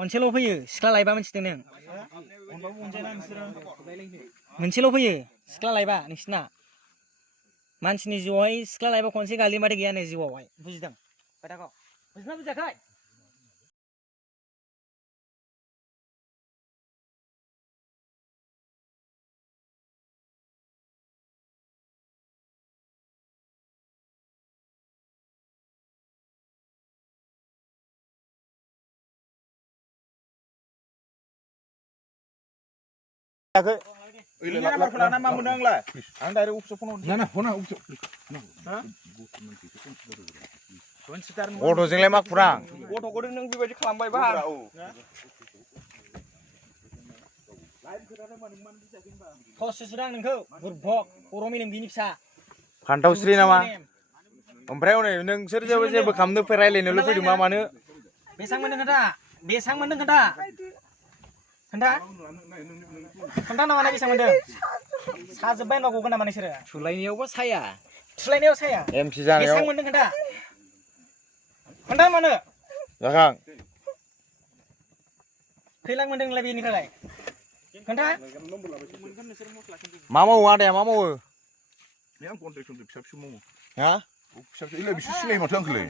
खनसेल' फैयो सिख्ला लायबा मिथिदों नों मोनसेल' फैयो सिख्ला लायबा नोंसिना मानसिनि जिउआवहाय सिख्ला लायबा खनसे गालिमाथाय गैया नै जिउआवहाय बुजिदों खोथाखौ बुजिना बुजियाखै Ini nama nama menang lah. Anda dari upso pun. Nah, pona upso. Auto jeng lemak kurang. Auto kau dengan biasa kelambai bah. Kau sesudah nengkau berbok oromi neng bini pisa. Kantau Sri nama. Omprai one neng ser jauh kamu tu perai lene lu di mana? Besang meneng kata, besang meneng kata. Kanda? Kanda nama nabi sang mendeng. Sajebain aku kena mana sih? Sulainiau apa saya? Sulainiau saya. MC Jang Besang mendeng kanda. Kanda mana? Belakang. Hilang mendeng lebih ini kalai. Kanda? Mama ada ya mama. Yang kontak untuk siapa semua? Hah? Siapa? Ini lebih susah lagi macam tu.